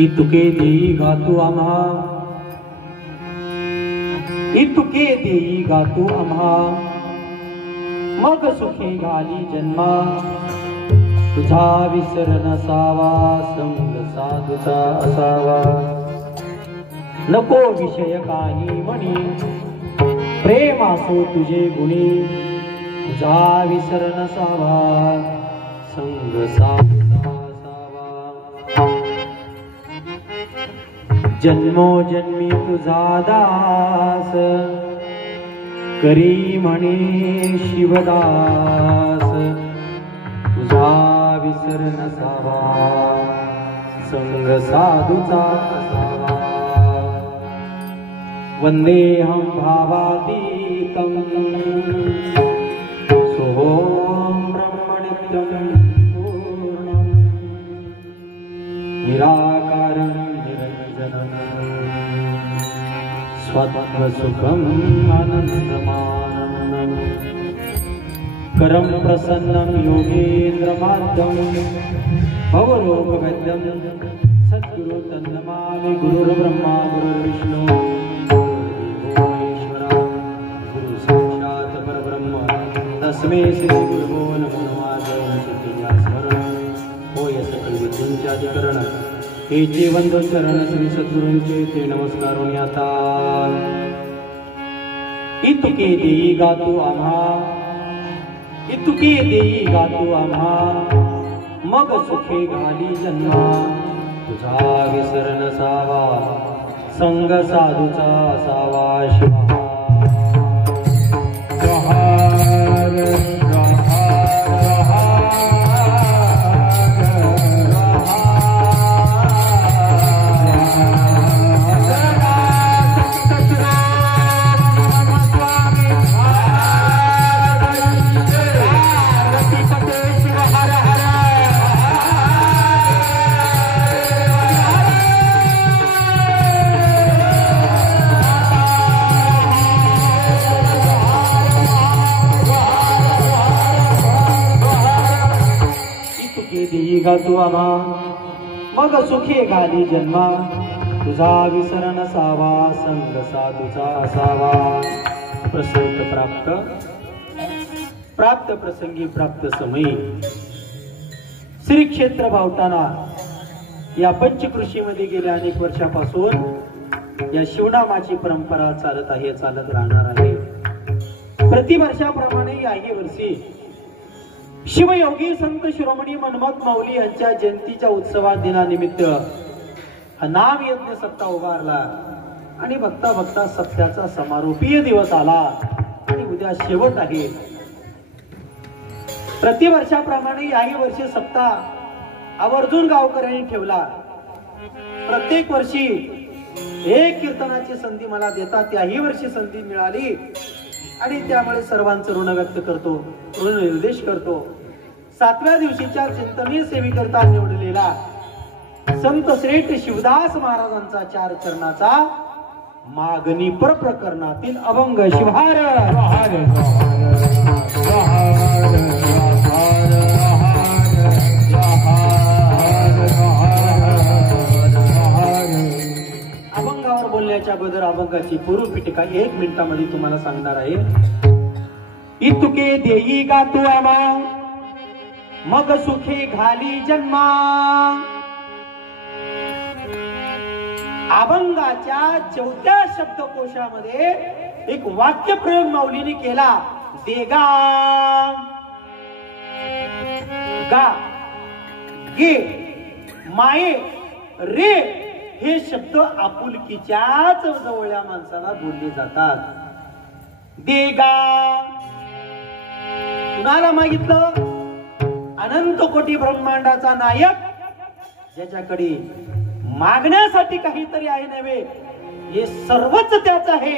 इतुके देई गातो आम्हा, इतुके देई गातो आम्हा, मग सुखी घाली जन्मा, तुझा विसर नसावा, संग साधूचा असावा, नको विषय काही म्हणी, प्रेम असो तुझे गुणी, तुझा विसर नसावा, संग साधूचा जन्मो जन्मी तुझा दास, करी म्हणे शिवदास, तुझा विसर नसावा, संग साधूचा असावा, वंदेहं भावातीतं सोऽहं ब्रह्मनित्यं पूर्णं निराकारं स्वतःसुखम् आनन्दमानन्दम् करं प्रसन्नं योगेन्द्रमाद्यं भवरोगवैद्यं सद्गुरु तन्नमामि गुरुर्ब्रह्मा गुरुर्विष्णु गुरुर्देवो महेश्वरः गुरु साक्षात् परब्रह्म तस्मै श्री गुरुभो नमो नमः। स्मरण होय सकल विद्यांचे अधिकरण हे जीवन दो चरण श्री सद्गुरूंचे ते नमस्कार आता इतुके देई गातो आम्हा, इतुके देई गातो आम्हा, मग सुखे घाली जन्मा, तुझा विसर नसावा, संग साधूचा असावा शिवा. तू आम्हा मग सुखी घाली जन्मा, तुझा विसर नसावा, संग साधूचा असावा. प्रसूत प्राप्त प्रसंगी प्राप्त समयी श्री क्षेत्र भावताना या पंचकृषीमध्ये गेल्या अनेक वर्षापासून या शिवनामाची परंपरा चालत आहे, चालत राहणार आहे. प्रतिवर्षाप्रमाणे याही वर्षी शिवयोगी संत शिरोमणी मनमथ माऊली यांच्या जयंतीच्या उत्सवा दिनानिमित्त हा नाम यज्ञ सत्ता उभारला आणि बघता बघता सत्याचा समारोपीय दिवस आला आणि उद्या शेवट आहे. प्रतिवर्षाप्रमाणे याही वर्षी सप्ता आवर्जून गावकऱ्यांनी ठेवला. प्रत्येक वर्षी एक कीर्तनाची संधी मला देतात, याही वर्षी संधी मिळाली आणि त्यामुळे सर्वांचं ऋण व्यक्त करतो, ऋण निर्देश करतो. 7व्या दिवशीच्या चिंतनीय सेवेकरता निवडलेला संत श्रेष्ठ शिवदास महाराजांचा 4 चरणाचा मागणी पर प्रकरणातील अभंग शिवहार. अभंगावर बोलण्याच्या अगोदर अभंगाची पूर्व पीठिका 1 मिनिटामध्ये तुम्हाला सांगणार आहे. इतुके देई गा तू आम्हा, मग सुखे घाली जन्मा. अभंगाच्या 4थ्या शब्दकोशामध्ये एक वाक्य प्रयोग माऊलीने केला. देगा गा गे माये रे हे शब्द आपुलकीच्याच जवळल्या माणसाला बोलले जातात. देगा कुणाला मागितलं? अनंत कोटी ब्रह्मांडाचा नायक, ज्याच्याकडे मागण्यासाठी काहीतरी आहे नव्हे, हे सर्वच त्याच आहे,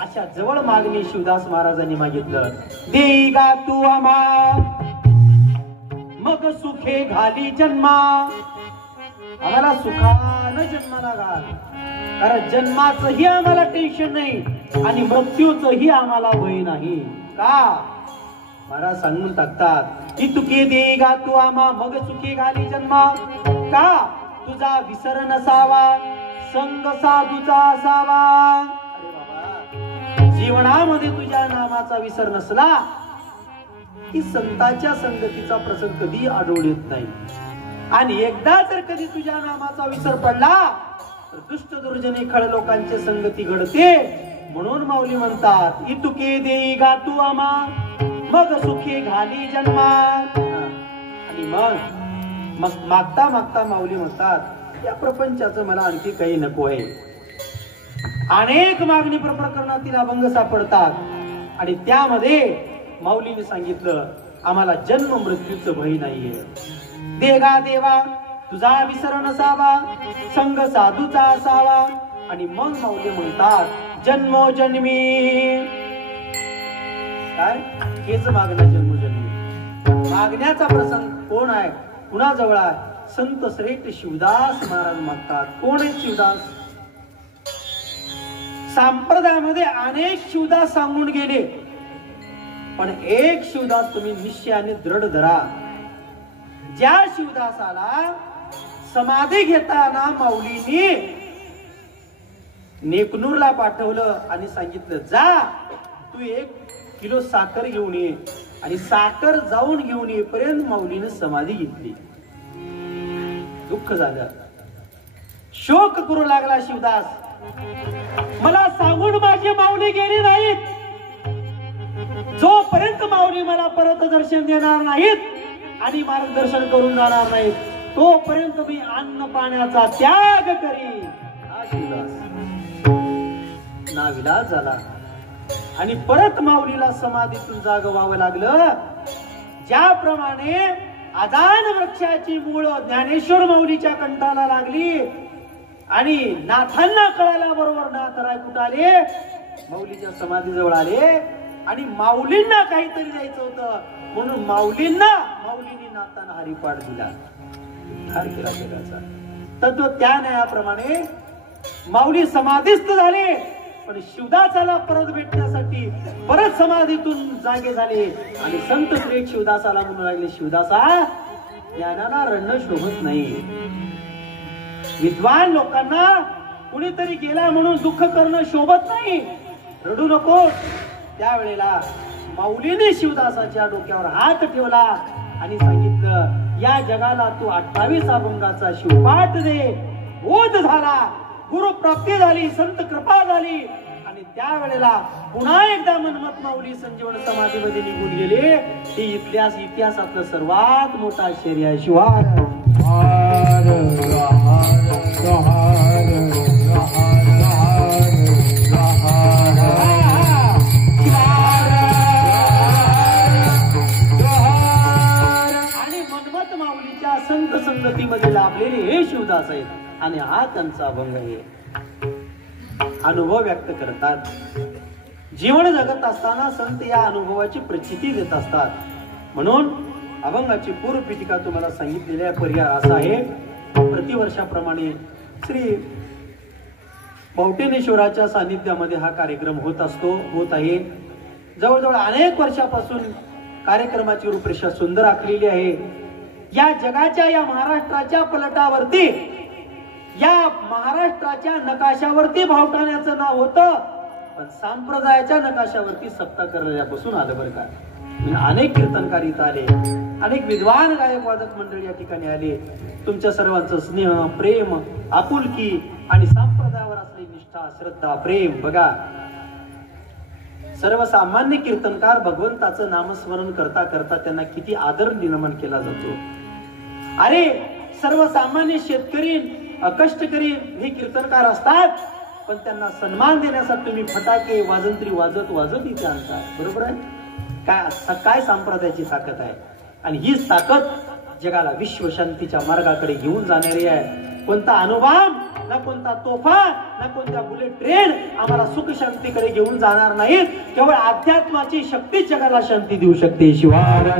अशा जवळ मागणी शिवदास महाराजांनी मागितलं. देई गा तू आम्हा, मग सुखे घाली जन्मा. आम्हाला सुखानं जन्माला घाल, कारण जन्माचंही आम्हाला टेन्शन नाही आणि मृत्यूचंही आम्हाला भय नाही. का? महाराज सांगून टाकतात, इतुके देई गा तू आम्हा, मग सुखे घाली जन्मा. का? तुझा विसर नसावा, संग साधूचा असावा. अरे बाबा, जीवनामध्ये तुझ्या नामाचा विसर नसला की संतांच्या संगतीचा प्रसंग कधी आढळून येत नाही. आणि एकदा जर कधी तुझ्या नामाचा विसर पडला तर दुष्ट दुर्जने खळ लोकांची संगती घडते. म्हणून माऊली म्हणतात, इतुके देई गा तू आम्हा, मग सुखी घाली जन्मा. आणि मग मागता मागता माऊली म्हणतात, या प्रपंचाचं मला आणखी काही नको आहे. अनेक मागणी प्रकरणातील अभंग सापडतात आणि त्यामध्ये माऊलीने सांगितलं, आम्हाला जन्म मृत्यूचं भय नाहीये. देगा देवा तुझा विसर नसावा, संग साधूचा असावा. आणि मग माऊली म्हणतात, जन्मोजन्मी. काय? हेच मागणं जन्मोजन्मी. मागण्याचा प्रसंग कोण आहे, कुणाजवळ आहे? संत श्रेष्ठ शिवदास महाराज मागतात. कोण आहे शिवदास? संप्रदायामध्ये अनेक शिवदास सांगून गेले, पण एक शिवदास तुम्ही निश्चयाने दृढ धरा. ज्या शिवदासाला समाधी घेताना माऊलीने नेकनूरला पाठवलं आणि सांगितलं, जा तू 1 किलो साखर घेऊन ये. आणि साखर जाऊन घेऊन येईपर्यंत माऊलीने समाधी घेतली. दुःख झालं, शोक करू लागला शिवदास. मला सांगून माझी माऊली गेली नाहीत, जोपर्यंत माऊली मला परत दर्शन देणार नाहीत आणि मार्गदर्शन करून जाणार नाहीत, तोपर्यंत मी अन्न पाण्याचा त्याग करी. हा शिवदास नाविलाज झाला आणि परत माऊलीला समाधीतून जाग व्हावं लागलं. ज्याप्रमाणे अदान वृक्षाची मूळ ज्ञानेश्वर माऊलीच्या कंठाला लागली आणि नाथांना कळाल्याबरोबर नाथराय कुठं आले, माऊलीच्या समाधीजवळ आले आणि माऊलींना काहीतरी द्यायचं होतं म्हणून माऊलींनी नाथांना हरिपाठ दिला. उद्धार केला जगाचा. तत्व त्या न्यायाप्रमाणे माऊली समाधीस्थ झाले पण शिवदासाला परत भेटण्यासाठी परत समाधीतून जागे झाले आणि संत श्री शिवदासाला म्हणू लागले, शिवदासा ज्ञानाला रडणं शोभत नाही. विद्वान लोकांना कुणीतरी गेला म्हणून दुःख करणं शोभत नाही, रडू नको. त्यावेळेला माऊलीने शिवदासाच्या डोक्यावर हात ठेवला आणि सांगितलं, या जगाला तू 28 अभंगाचा शिवपाठ दे. बोध झाला, गुरुप्राप्ती झाली, संत कृपा झाली आणि त्यावेळेला पुन्हा एकदा मनमत माऊली संजीवन समाधीमध्ये निघून गेले. हे इतिहासातलं सर्वात मोठा आश्चर्य आहे. शिवार संत संगतीमध्ये लाभलेले हे शिवदास आहेत आणि हा त्यांचा अभंग आहे. अनुभव व्यक्त करतात. जीवन जगत असताना संत या अनुभवाची प्रचिती देत असतात. म्हणून अभंगाची पूर्व पीठिका तुम्हाला सांगितलेली आहे. पर्याय असा आहे, प्रतिवर्षाप्रमाणे श्री पौटेनेश्वराच्या सानिध्यामध्ये हा कार्यक्रम होत आहे. जवळजवळ अनेक वर्षापासून कार्यक्रमाची रूपरेषा सुंदर आखलेली आहे. या जगाच्या, या महाराष्ट्राच्या पलटावरती, या महाराष्ट्राच्या नकाशावरती भावठाण्याचं नाव होतं पण संप्रदायाच्या नकाशावरती सत्ता करण्यापासून आलं बरं का. अनेक कीर्तनकार इथं आले, अनेक विद्वान गायक वादक मंडळी या ठिकाणी आले. तुमच्या सर्वांचं स्नेह, प्रेम, आपुलकी आणि संप्रदायावर असलेली निष्ठा, श्रद्धा, प्रेम बघा. सर्वसामान्य कीर्तनकार भगवंताचं नामस्मरण करता करता त्यांना किती आदर निर्माण केला जातो. अरे सर्वसामान्य शेतकरी, कष्टकरी हे कीर्तनकार असतात पण त्यांना सन्मान देण्यासाठी तुम्ही फटाके, वाजंत्री वाजत इथे आणतात. बरोबर आहे. काय संप्रदायाची ताकद आहे आणि ही ताकद जगाला विश्वशांतीच्या मार्गाकडे घेऊन जाणारी आहे. कोणता अनुभव ना कोणता तोफा ना कोणत्या बुलेट ट्रेन आम्हाला सुख शांतीकडे घेऊन जाणार नाहीत. केवळ अध्यात्माची शक्ती जगाला शांती देऊ शकते. शिवार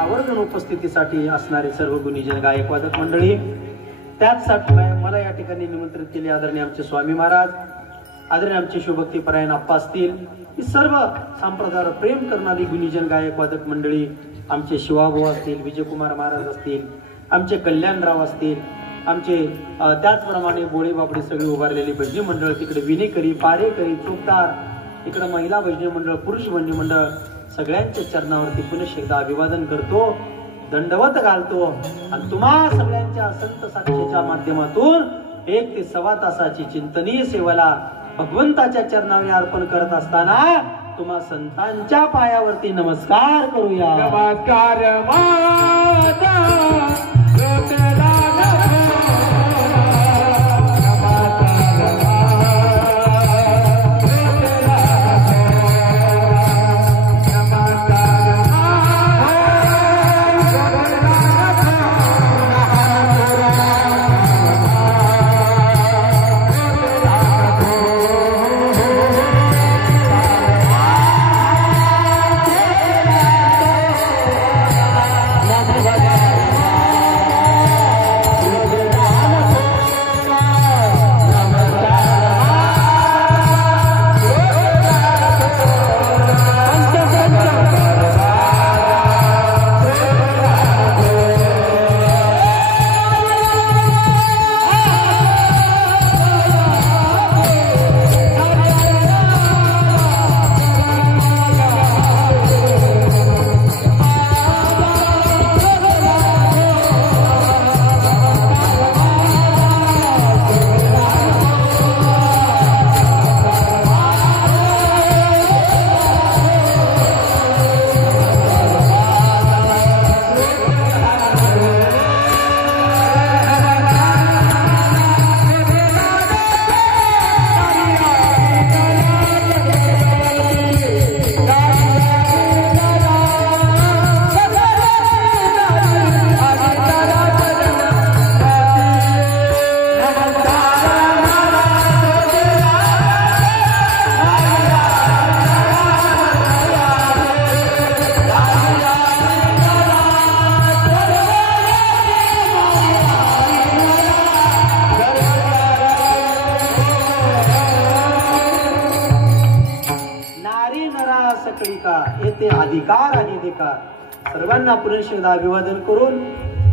आवर्जून उपस्थितीसाठी असणारे सर्व गुणीजन गायक वादक मंडळी, त्याचसाठी मला या ठिकाणी निमंत्रित केले आदरणीय आमचे स्वामी महाराज, आदरणीय आमचे शिवभक्ती परायण आप्पा असतील, ही सर्व संप्रदायावर प्रेम करणारी गुणीजन गायक वादक मंडळी, आमचे शिवाभाऊ असतील, विजयकुमार महाराज असतील, आमचे कल्याणराव असतील, आमचे त्याचप्रमाणे बोळे बापडे सगळे उभारलेली भजनी मंडळ, तिकडे विनेकरी, पारेकरी, चोपदार, इकडे महिला भजनी मंडळ, पुरुष भजनी मंडळ, सगळ्यांच्या चरणावरती पुनश्च एकदा अभिवादन करतो, दंडवत घालतो आणि तुम्हा सगळ्यांच्या संत साक्षीच्या माध्यमातून 1 ते 1.25 तासाची चिंतनीय सेवेला भगवंताच्या चरणावर अर्पण करत असताना तुम्हा संतांच्या पायावरती नमस्कार करूया. नमस्कार येते अधिकार आणि अधिकार सर्वांना पुनश्च अभिवादन करून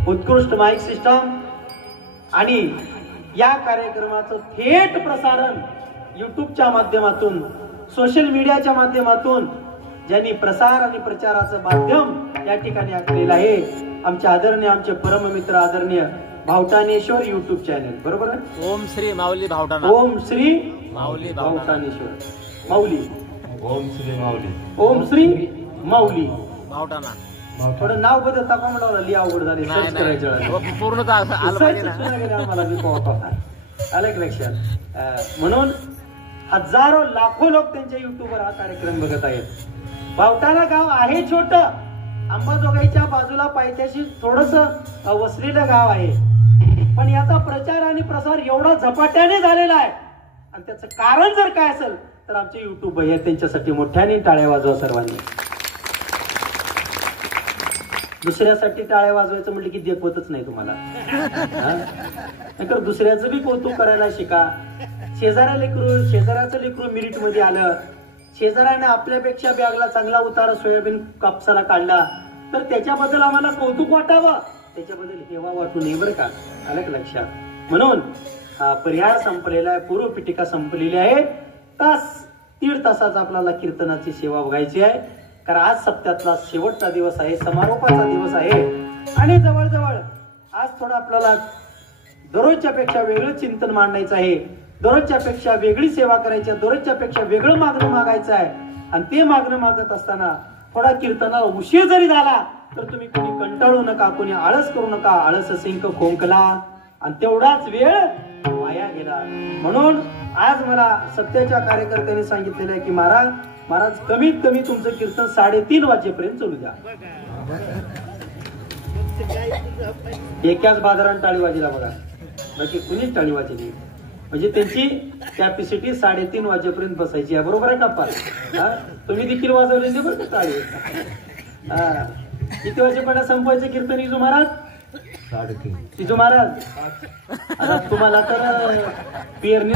उत्कृष्ट माईक सिस्टम आणि या कार्यक्रमाचं थेट प्रसारण युट्यूबच्या माध्यमातून सोशल मीडियाच्या माध्यमातून ज्यांनी प्रसार आणि प्रचाराचं माध्यम या ठिकाणी आखलेलं आहे आमचे आदरणीय आमचे परममित्र आदरणीय भावटानेश्वर युट्यूब चॅनल बरोबर आहे. ओम श्री माऊली भावटाणा. ओम श्री माऊली भावटानेश्वर माऊली. ओम श्री माऊली. ओम श्री माऊली भावटाणा. थोडं नाव बदलता का म्हणाला लिहा अवघड झाली सर्च करायचं पूर्ण आलं पाहिजे ना. आम्हाला आलं की लक्षात. म्हणून हजारो लाखो लोक त्यांच्या युट्यूबवर हा कार्यक्रम बघत आहेत. भावटाणा गाव आहे छोट अंबाजोगाईच्या बाजूला पायथ्याशी थोडस वसलेलं गाव आहे पण याचा प्रचार आणि प्रसार एवढा झपाट्याने झालेला आहे आणि त्याचं कारण जर काय असेल तर आमचे युट्यूब आहे त्यांच्यासाठी मोठ्याने टाळ्या वाजवा सर्वांनी. दुसऱ्यासाठी टाळ्या वाजवायचं म्हटलं की देखवतच नाही तुम्हाला. नाहीतर दुसऱ्याचं बी कौतुक करायला शिका. शेजाऱ्याचं लेकरू मिरिट मध्ये आलं शेजाऱ्याने आपल्यापेक्षा बॅगला चांगला उतारा सोयाबीन कापसाला काढला तर त्याच्याबद्दल आम्हाला कौतुक वाटावं त्याच्याबद्दल हेवा वाटू नये बरं का. आलं का लक्षात. म्हणून हा परिहार संपलेला आहे पूर्व पिटिका संपलेली आहे. दीड तासाचा आपल्याला कीर्तनाची सेवा बघायची आहे कारण आज सप्त्यातला शेवटचा दिवस आहे समारोपाचा दिवस आहे आणि जवळजवळ आज थोडं आपल्याला दररोजच्या पेक्षा वेगळं चिंतन मांडायचं आहे. दररोजच्या पेक्षा वेगळी सेवा करायची आहे. दररोजच्या पेक्षा वेगळं मागणं मागायचं आहे आणि ते मागणं मागत असताना थोडा कीर्तनाला उशीर जरी झाला तर तुम्ही कोणी कंटाळू नका कोणी आळस करू नका. आळस सिंक खोंकला आणि तेवढाच वेळ वाया गेला. म्हणून आज मला सत्याच्या कार्यकर्त्यांनी सांगितलेलं आहे की महाराज कमीत कमी तुमचं कीर्तन 3:30 वाजेपर्यंत चालू द्या. एकाच बाजारात टाळी वाजेला बघा बाकी कुणीच टाळी वाजली म्हणजे त्यांची कॅपॅसिटी 3:30 वाजेपर्यंत बसायची आहे. बरोबर आहे का पार. तुम्ही देखील वाजवले बरं का टाळी. किती वाजेपर्यंत संपवायचं कीर्तन इजू महाराज. 3:30. इजू महाराज आता तुम्हाला तर पेरणी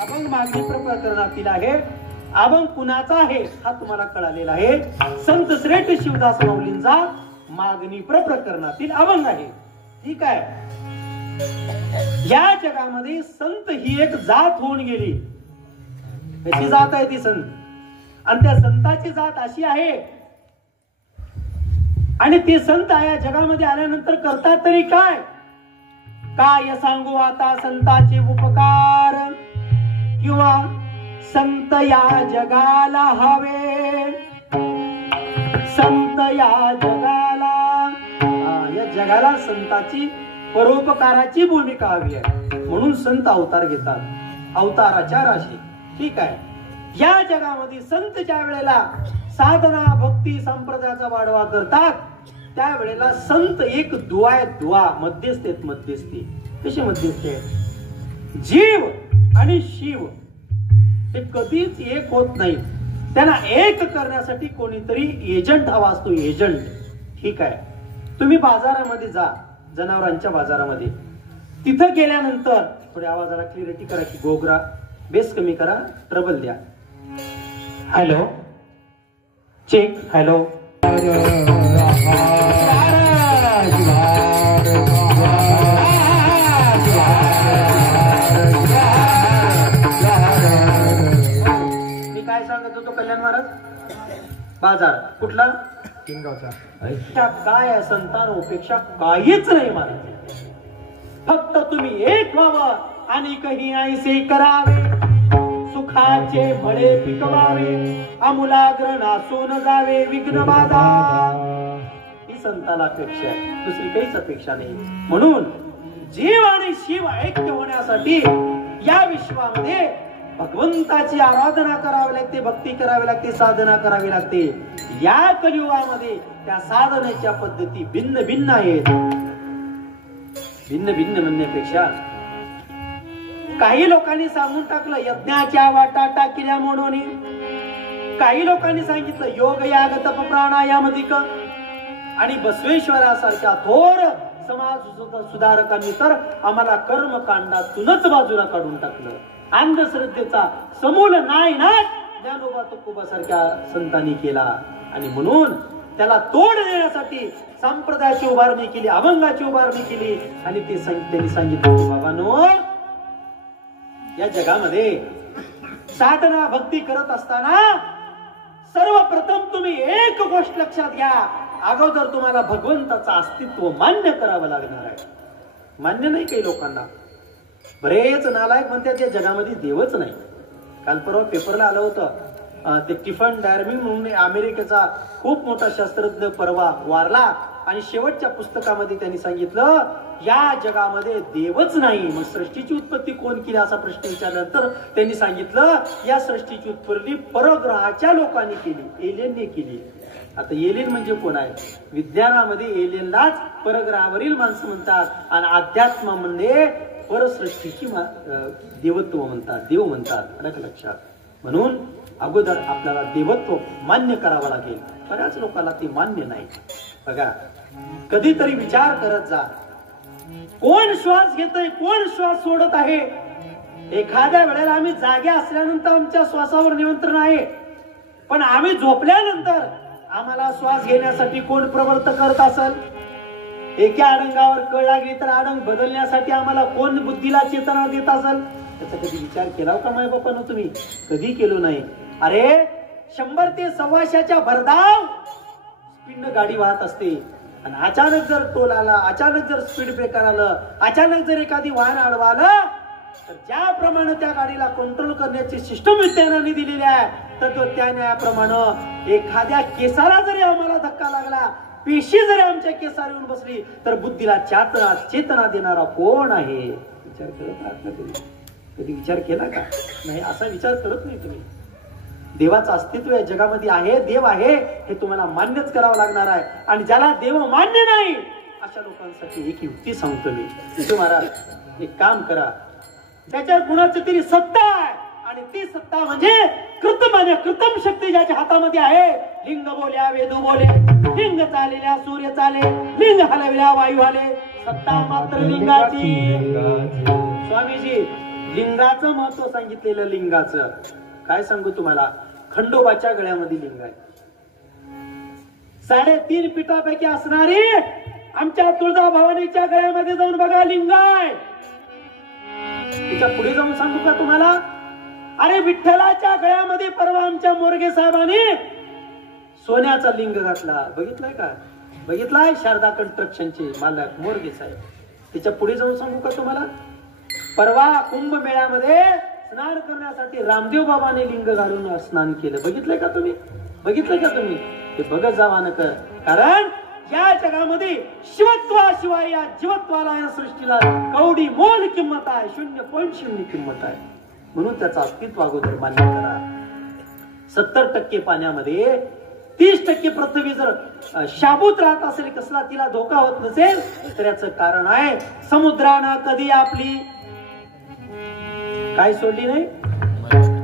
अभंग मागणी प्रकरणातील आहे. अभंग कुणाचा आहे हा तुम्हाला कळालेला आहे. संत श्रेष्ठ शिवदास माऊलींचा मागणी प्रकरणातील अभंग आहे. ठीक आहे. या जगामध्ये संत ही एक जात होऊन गेली. कशी जात आहे ती संत आणि त्या संताची जात अशी आहे आणि ते संत या जगामध्ये आल्यानंतर करतात तरी काय काय सांगू आता संताचे उपकार किंवा संत या जगाला हवे. संत या जगाला संताची परोपकाराची भूमिका हवी आहे म्हणून संत अवतार घेतात. अवताराच्या राशी. ठीक आहे. या जगामध्ये संत ज्या वेळेला साधना भक्ती संप्रदायाचा वाढवा करतात त्यावेळेला संत एक दुआ मध्यस्थी. कशी मध्यस्थी आहे. जीव आणि शिव हे कधीच एक होत नाही. त्यांना एक करण्यासाठी कोणीतरी एजंट हवा असतो. एजंट. ठीक आहे. तुम्ही बाजारामध्ये जा जनावरांच्या बाजारामध्ये तिथं गेल्यानंतर थोड्या आवाजाला क्लिअरिटी करा की गोगरा बेस कमी करा ट्रबल द्या. Hello check. हॅलो मी काय सांगत होतो कल्याण महाराज. बाजार कुठला किनगावचा. काय संतानोपेक्षा काहीच नाही महाराज. फक्त तुम्ही एक व्हावं आणि काही ऐसे करावे सुखाचे मळे पिकवावे आमूलाग्र नासून जावे विघ्न बाधा. ही संताला अपेक्षा आहे दुसरी काहीच अपेक्षा नाही. म्हणून जीव आणि शिव ऐक्य होण्यासाठी या विश्वामध्ये भगवंताची आराधना करावी लागते भक्ती करावी लागते साधना करावी लागते. या कलियुगामध्ये त्या साधनेच्या पद्धती भिन्न भिन्न आहेत. भिन्न भिन्न म्हणण्यापेक्षा काही लोकांनी सांगून टाकलं यज्ञाच्या वाटा टाकिल्या म्हणून. काही लोकांनी सांगितलं योग याग तप प्राणायामधिक आणि बसवेश्वरासारख्या थोर समाज सुधारकांनी तर आम्हाला कर्मकांडातूनच बाजूला काढून टाकलं. अंधश्रद्धेचा समूल नायनाट ज्ञानोबा तुकोबासारख्या संतांनी केला. आणि म्हणून त्याला तोड देण्यासाठी संप्रदायाची उभारणी केली, अभंगाची उभारणी केली. आणि त्यांनी सांगितलं की बाबांनो, या जगामध्ये साधना भक्ती करत असताना सर्वप्रथम तुम्ही एक गोष्ट लक्षात घ्या. अगोदर तुम्हाला भगवंताचं अस्तित्व मान्य करावं लागणार आहे. मान्य नाही काही लोकांना. बरेच नालायक म्हणतात या जगामध्ये देवच नाही. काल परवा पेपरला आलं होतं, ते टिफन डार्विन म्हणून अमेरिकेचा खूप मोठा शास्त्रज्ञ परवा वारला. आणि शेवटच्या पुस्तकामध्ये त्यांनी सांगितलं या जगामध्ये देवच नाही. मग सृष्टीची उत्पत्ती कोण केली असा प्रश्न विचारल्यानंतर त्यांनी सांगितलं या सृष्टीची उत्पत्ती परग्रहाच्या लोकांनी केली, एलियनने केली. आता एलियन म्हणजे कोण आहे? विज्ञानामध्ये एलियनलाच परग्रहावरील माणसं म्हणतात आणि अध्यात्मामध्ये परसृष्टीची देवत्व म्हणतात, देव म्हणतात. आलं लक्षात? म्हणून अगोदर आपल्याला देवत्व मान्य करावं लागेल. बऱ्याच लोकांना ते मान्य नाही. बघा, कधीतरी विचार करत जा, कोण श्वास घेतोय, कोण श्वास सोडत आहे. एखाद्या वेळेला आम्ही जागे असल्यानंतर आमच्या श्वासावर नियंत्रण आहे, पण आम्ही झोपल्यानंतर आम्हाला श्वास घेण्यासाठी कोण प्रवृत्त करत असेल? एका अडंगावर कळ लागली तर अडंग बदलण्यासाठी आम्हाला कोण बुद्धीला चेतना देत असेल? त्याचा कधी विचार केला का माय बापानं तुम्ही? कधी केलो नाही. अरे 100 ते 125च्या भरधाव स्पीडनं गाडी वाहत असते आणि अचानक जर टोल आला, अचानक जर स्पीड ब्रेकर आलं, अचानक जर एखादी वाहन अडवालं, तर ज्याप्रमाणे त्या गाडीला कंट्रोल करण्याची सिस्टम विज्ञानाने दिलेली आहे, तर त्या न्यायाप्रमाणे एखाद्या केसाला जरी आम्हाला धक्का लागला, पेशी जरी आमच्या केसावर येऊन बसली, तर बुद्धीला चेतना देणारा कोण आहे? विचार करत आहात ना तुम्ही? कधी विचार केला का? नाही, असा विचार करत नाही तुम्ही. देवाचं अस्तित्व या जगामध्ये आहे, देव आहे हे तुम्हाला मान्यच करावं लागणार आहे. आणि ज्याला देव मान्य नाही अशा लोकांसाठी एक युक्ती सांगतो मी. तुझं महाराज एक काम करा, त्याच्यावर कुणाची तरी सत्ता आहे आणि ती सत्ता म्हणजे कृतम शक्ती ज्याच्या हातामध्ये आहे. लिंग बोल्या वेदू बोले, लिंग चालेल्या सूर्य चाले, लिंग हलविल्या वायू हले, सत्ता मात्र लिंगाची. स्वामीजी लिंगाचं महत्व सांगितलेलं. लिंगाचं काय सांगू तुम्हाला? खंडोबाच्या गळ्यामध्ये लिंग आहे. 3.5 पिठापैकी असणारी आमच्या तुळजाभवानीच्या गळ्यामध्ये जाऊन बघा, लिंग आहे. तिच्या पुढे जाऊन सांगू का तुम्हाला? अरे विठ्ठलाच्या गळ्यामध्ये परवा आमच्या मोरगे साहेबांनी सोन्याचा लिंग घातला. बघितलाय का? बघितलाय? शारदा कन्स्ट्रक्शनचे मालक मोरगे साहेब. तिच्या पुढे जाऊन सांगू का तुम्हाला? परवा कुंभमेळ्यामध्ये स्नान करण्यासाठी रामदेव बाबाने लिंग घालून स्नान केलं. बघितलंय का तुम्ही? बघितलंय का तुम्ही? ते बघत जावा न कर. कारण या जगामध्ये शिवत्वाशिवाय या जीवत्वाला, या सृष्टीला कवडी मोल किंमत आहे, 0.0 किंमत आहे. म्हणून त्याचं अस्तित्व अगोदर मान्य करा. 70% पाण्यामध्ये 30% पृथ्वी जर शाबूत राहत असेल, कसला तिला धोका होत नसेल, तर याचं कारण आहे समुद्रानं कधी आपली काय सोडली नाही?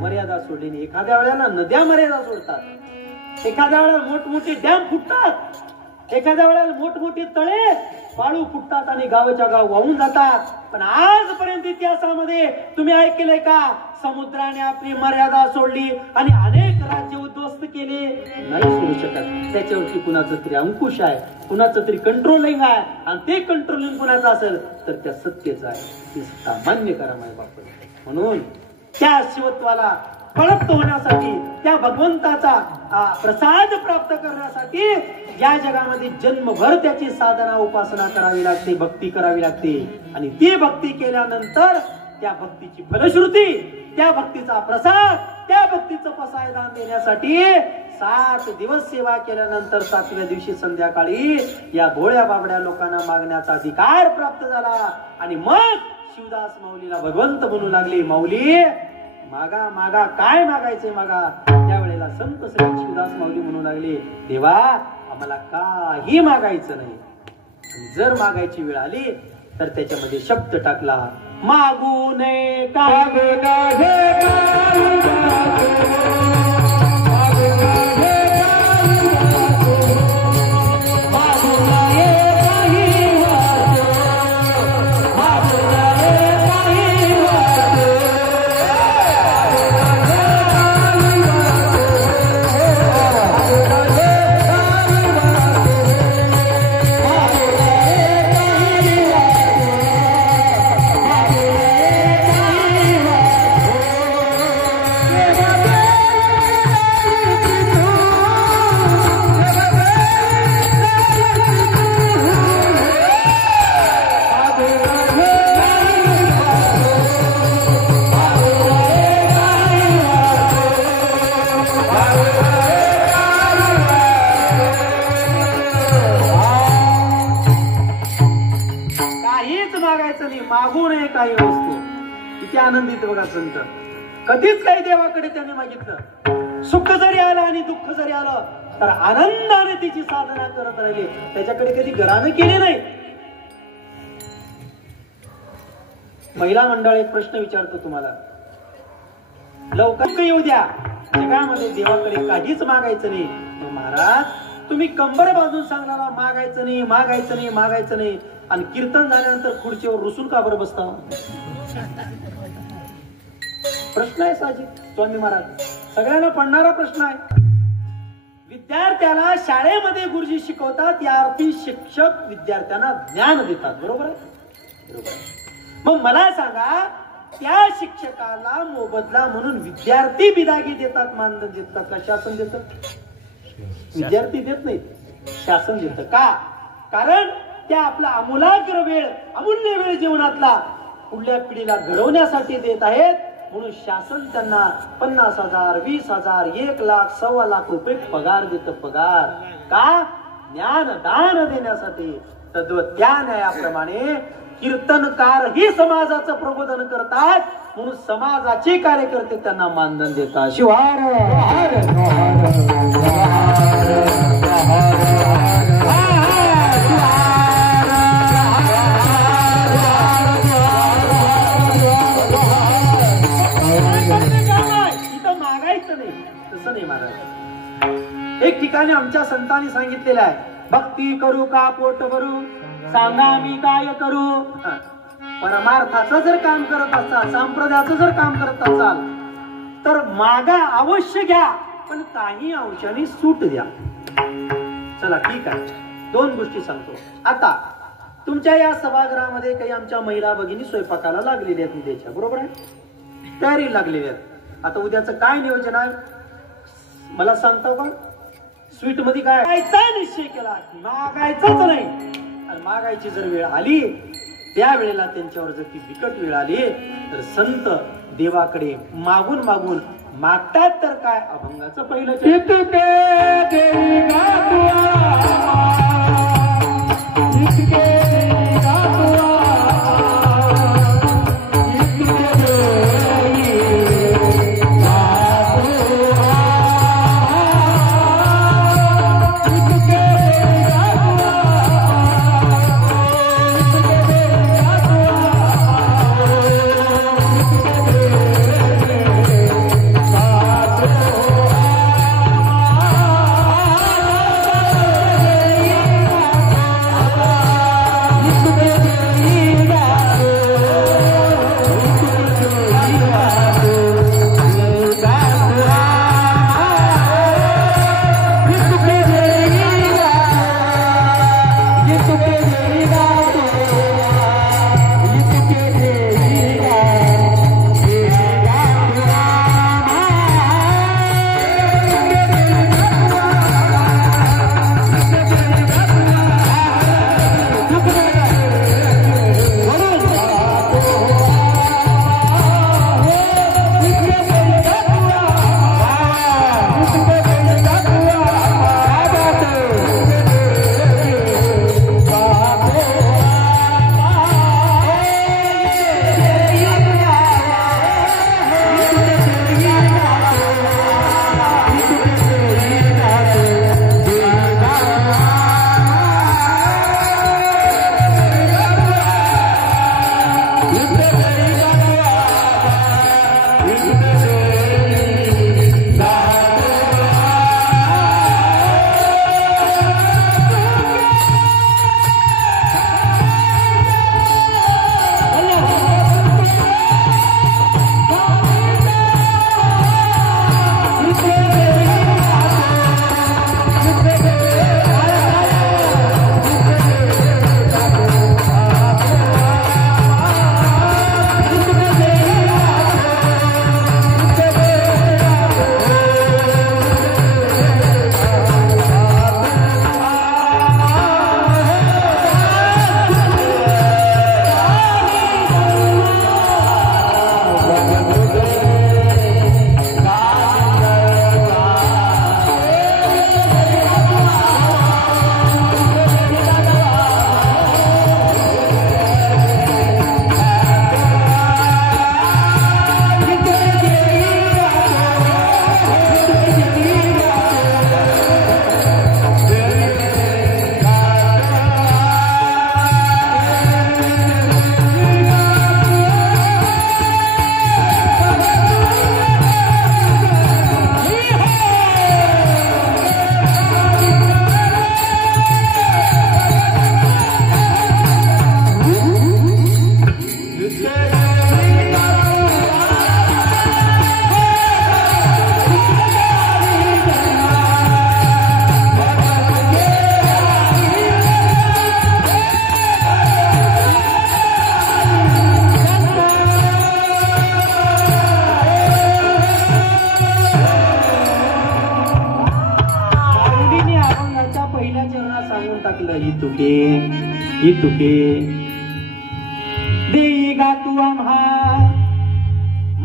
मर्यादा सोडली नाही. एखाद्या वेळेला नद्या मर्यादा सोडतात, एखाद्या वेळेला मोठमोठे डॅम फुटतात, एखाद्या वेळेला मोठमोठे तळे वाळू फुटतात आणि गावाच्या गाव वाहून जातात. पण आजपर्यंत इतिहासामध्ये तुम्ही ऐकलंय का समुद्राने आपली मर्यादा सोडली आणि अनेक राज्य उद्ध्वस्त केले? नाही सोडू शकत. त्याच्यावरती कुणाचं तरी अंकुश आहे, कुणाचं तरी कंट्रोलिंग आहे. आणि ते कंट्रोलिंग कुणाचं असेल तर त्या सत्तेचं आहे. ती सत्ता मान्य करा माय बाप. म्हणून त्या शिवत्वाला प्राप्त होण्यासाठी, त्या भगवंताचा प्रसाद प्राप्त करण्यासाठी या जगामध्ये जन्मभर त्याची साधना उपासना करावी लागते, भक्ती करावी लागते. आणि ती भक्ती केल्यानंतर त्या भक्तीची फलश्रुती, त्या भक्तीचा प्रसाद, त्या भक्तीचं पसायदान देण्यासाठी 7 दिवस सेवा केल्यानंतर 7व्या दिवशी संध्याकाळी या भोळ्या बाबड्या लोकांना मागण्याचा अधिकार प्राप्त झाला. आणि मग शिवदास माऊलीला भगवंत म्हणू लागले, माऊली मागा मागा, काय मागायचंय मागा. त्यावेळेला संत श्री शिवदास माऊली म्हणू लागले, देवा आम्हाला काही मागायचं नाही. जर मागायची वेळ आली तर त्याच्यामध्ये शब्द टाकला, मागू नये मागायचं नाही, मागू नये काही वस्तू. किती आनंदित बघा संत. कधीच काही देवाकडे त्यांनी मागितलं. सुख जरी आलं आणि दुःख जरी आलं तर आनंदाने तिची साधना करत राहिले. त्याच्याकडे कधी घरानं केली नाही. महिला मंडळ एक प्रश्न विचारतो तुम्हाला, लवकर येऊ द्या, जगामध्ये देवाकडे काहीच मागायचं नाही. महाराज तुम्ही कंबर बांधून सांगणारा मागायचं नाही, मागायचं नाही, मागायचं नाही, आणि कीर्तन झाल्यानंतर खुर्चीवर रुसून का बरं बसता? प्रश्न आहे साहजिक स्वामी महाराज, सगळ्यांना पडणारा प्रश्न आहे. विद्यार्थ्याला शाळेमध्ये गुरुजी शिकवतात, या अर्थी शिक्षक विद्यार्थ्यांना ज्ञान देतात. बरोबर आहे? बरोबर आहे. मग मला सांगा, त्या शिक्षकाला मोबदला म्हणून विद्यार्थी बिदागी देतात, मानधन देतात का शासन देतं? विद्यार्थी देत नाहीत, शासन देतं. का? कारण त्या आपला अमूलाग्र वेळ, अमूल्य वेळ जीवनातला पुढल्या पिढीला घडवण्यासाठी देत आहेत. म्हणून शासन त्यांना 50,000, 20,000, 1,00,000, 1,25,00,000 रुपये पगार देतं. पगार का? ज्ञान दान देण्यासाठी. तद्वत त्या न्यायाप्रमाणे कीर्तनकार ही समाजाचं प्रबोधन करतात, म्हणून समाजाचे कार्यकर्ते त्यांना मानधन देतात. शिवार इथं मागायचं नाही, तसं नाही महाराज. एक ठिकाणी आमच्या संतांनी सांगितलेलं आहे, भक्ती करू का पोट भरू, सांगा मी काय करू. परमार्थाचं जर काम करत असाल, संप्रदायाचं जर काम करत असाल तर मागा, अवश्य घ्या, पण काही अंशाने सूट द्या. चला ठीक आहे, 2 गोष्टी सांगतो. आता तुमच्या या सभागृहामध्ये काही आमच्या महिला भगिनी स्वयंपाकाला लागलेल्या आहेत उद्याच्या, बरोबर आहे? तयारी लागलेल्या आहेत. आता उद्याचं काय नियोजन आहे मला सांगता का? स्वीट मध्ये काय निश्चय केला, मागायचंच नाही. आणि मागायची जर वेळ आली, त्या वेळेला त्यांच्यावर जर ती बिकट वेळ आली तर संत देवाकडे मागून मागून मागतात. तर काय अभंगाचं पहिलं इतुके देई गा तू आम्हा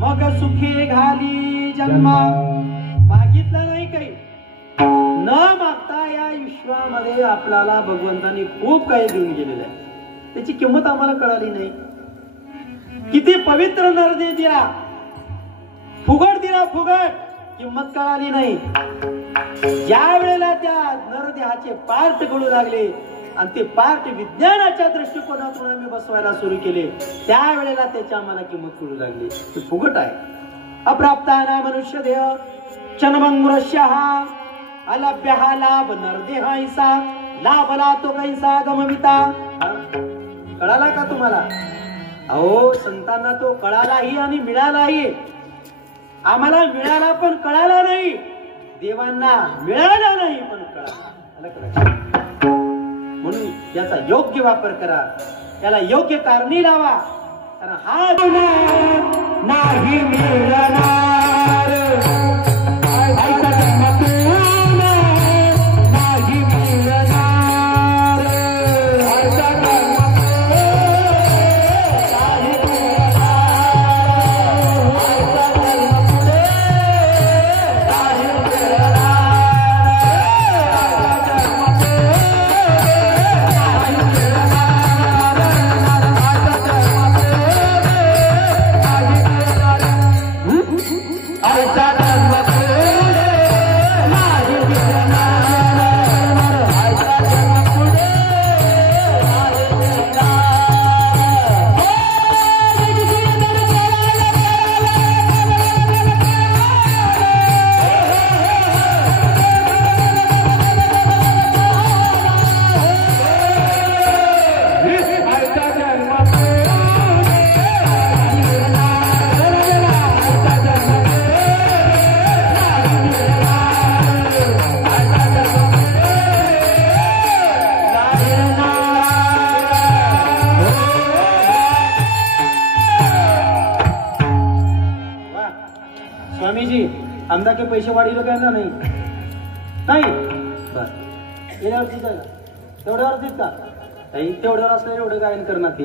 मग सुखे घाली जन्मा. मागितलं नाही काही, न मागता या विश्वामध्ये आपल्याला भगवंतानी खूप काही देऊन गेलेलं आहे. त्याची किंमत आम्हाला कळाली नाही. किती पवित्र नरदेह दिला, फुगट दिला, फुगट, किंमत कळाली नाही. ज्या वेळेला त्या नरदेहाचे पार्ट गळू लागले आणि ते पार्ट विज्ञानाच्या दृष्टिकोनातून आम्ही बसवायला सुरू केले, त्यावेळेला त्याची आम्हाला किंमत कळू लागली. ते फुगट आहे. अप्राप्ताना मनुष्य देह क्षणभंगुरस्य अलभ्य लाभ नरदेहाईसा लाभला तो कैसा गमविता. कळाला का तुम्हाला? अहो संतांना तो कळालाही आणि मिळालाही. आम्हाला मिळाला पण कळाला नाही, देवांना मिळाला नाही पण कळाला. म्हणून याचा योग्य वापर करा, त्याला योग्य कारणी लावा. कारण हा नाही मिळणार आमदा के पैसे वाढील काय ना? नाही नाही गेल्यावरतीच आहे का? तेवढ्यावरतीच का? नाही तेवढ्यावर असलं एवढं गायन करणार ते.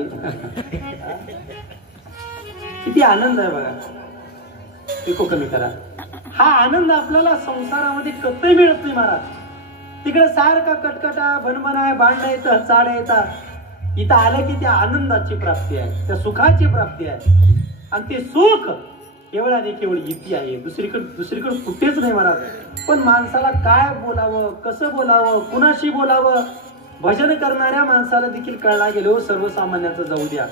किती आनंद आहे बघा. पिको कमी करा. हा आनंद आपल्याला संसारामध्ये कतही मिळत नाही महाराज. तिकडे सारखा कटकटा भनभन आहे, भांडणं येतं, चाड येतात. इथं आलं की त्या आनंदाची प्राप्ती आहे, त्या सुखाची प्राप्ती आहे. आणि ते सुख केवळ आणि केवळ इथे आहे, दुसरीकडे कुठेच नाही महाराज. पण माणसाला काय बोलावं, कसं बोलावं, कुणाशी बोलावं, भजन करणाऱ्या माणसाला देखील कळला गेलो. सर्वसामान्याचं जाऊ द्या.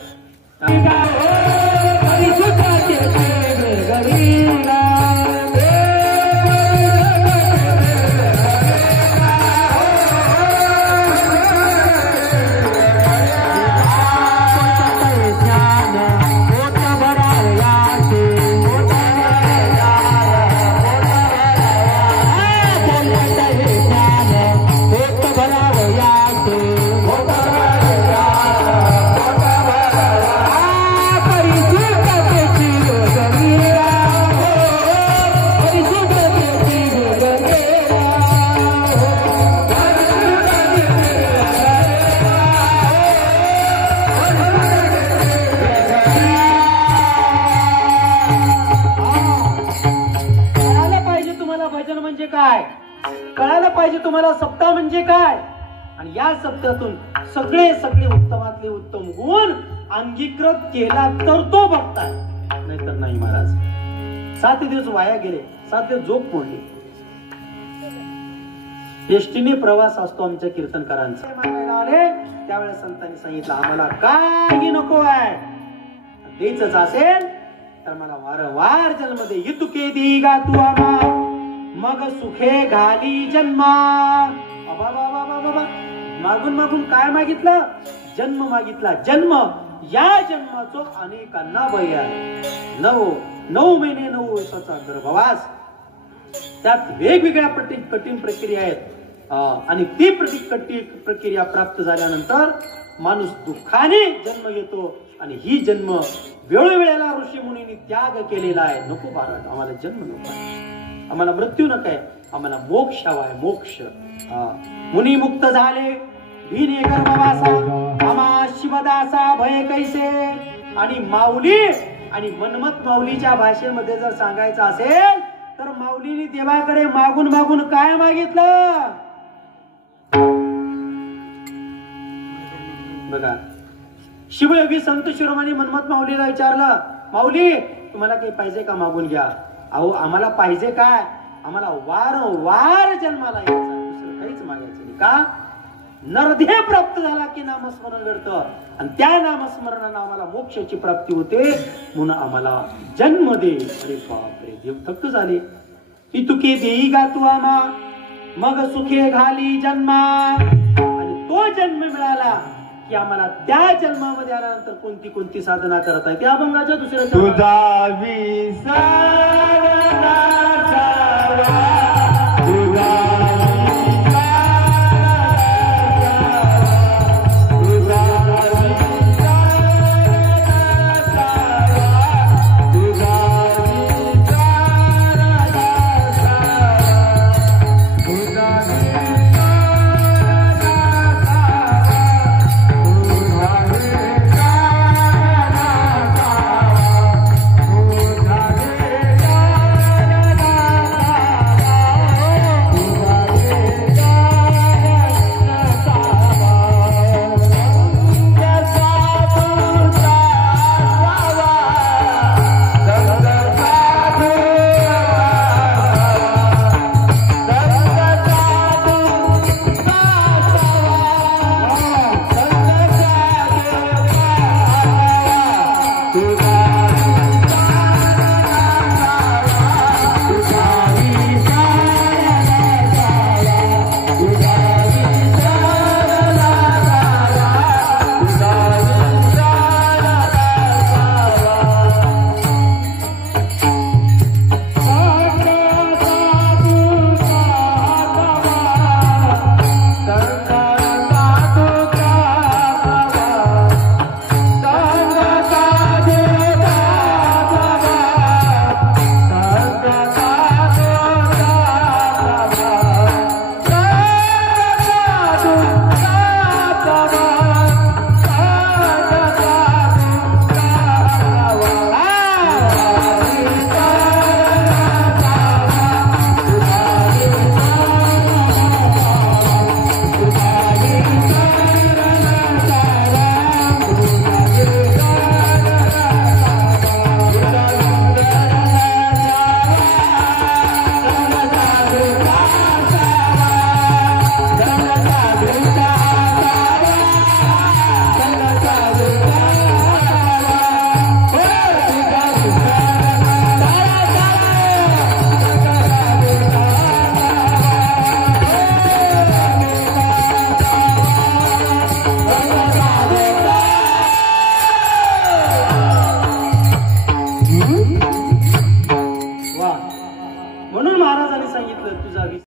कळायला पाहिजे तुम्हाला सप्ताह म्हणजे काय. आणि या सप्ताहातून सगळे उत्तमातले उत्तम गुण अंगीकृत केला तर तो बघताय, नाहीतर नाही महाराज. 7 दिवस वाया गेले, 7 दिवस झोप मोडली. एसटीने प्रवास असतो आमच्या कीर्तनकारांचा. आले त्यावेळेस संतांनी सांगितलं आम्हाला काही नको आहे, द्यायचंच असेल तर मला वारंवार जन्म दे. इतुके देई गा तू आम्हा मग सुखे घाली जन्मा. मागून मागून काय मागितलं? जन्म मागितला. जन्म. या जन्माचो अनेकांना भय आहे. 9 महिने 9 वर्षाचा गर्भवास, त्यात वेगवेगळ्या कठीण प्रक्रिया आहेत. आणि ती कठीण प्रक्रिया प्राप्त झाल्यानंतर माणूस दुःखाने जन्म घेतो. आणि ही जन्म वेळोवेळेला ऋषी मुनींनी त्याग केलेला आहे. नको महाराज, आम्हाला जन्म नको आहे, आम्हाला मृत्यू नको आहे, आम्हाला मोक्ष हवा आहे. मोक्ष. मुनी मुक्त झाले भिने गर्भवासा आमा शिवदासा भय कैसे. आणि माऊली आणि मन्मथ माऊलीच्या भाषेमध्ये जर सांगायचं असेल तर माऊलीने देवाकडे मागून मागून काय मागितलं बघा. शिवयोगी संत शिरोमणी मन्मथ माऊलीला विचारलं, माऊली तुम्हाला काही पाहिजे का मागून घ्या. अहो आम्हाला पाहिजे काय, आम्हाला वारंवार जन्माला यायचं, दुसरं काहीच मागायचं नाही. का नरदेह प्राप्त झाला की नामस्मरण घडतं आणि त्या नामस्मरणानं आम्हाला मोक्षाची प्राप्ती होते, म्हणून आम्हाला जन्म दे. अरे बापरे, देव थक्क झाले. इतुके देई गा तू आम्हा मग सुखे घाली जन्मा. आणि तो जन्म मिळाला की आम्हाला त्या जन्मामध्ये आल्यानंतर कोणती कोणती साधना करता येते. अभंगाच्या दुसऱ्या तुझा विसरणाचा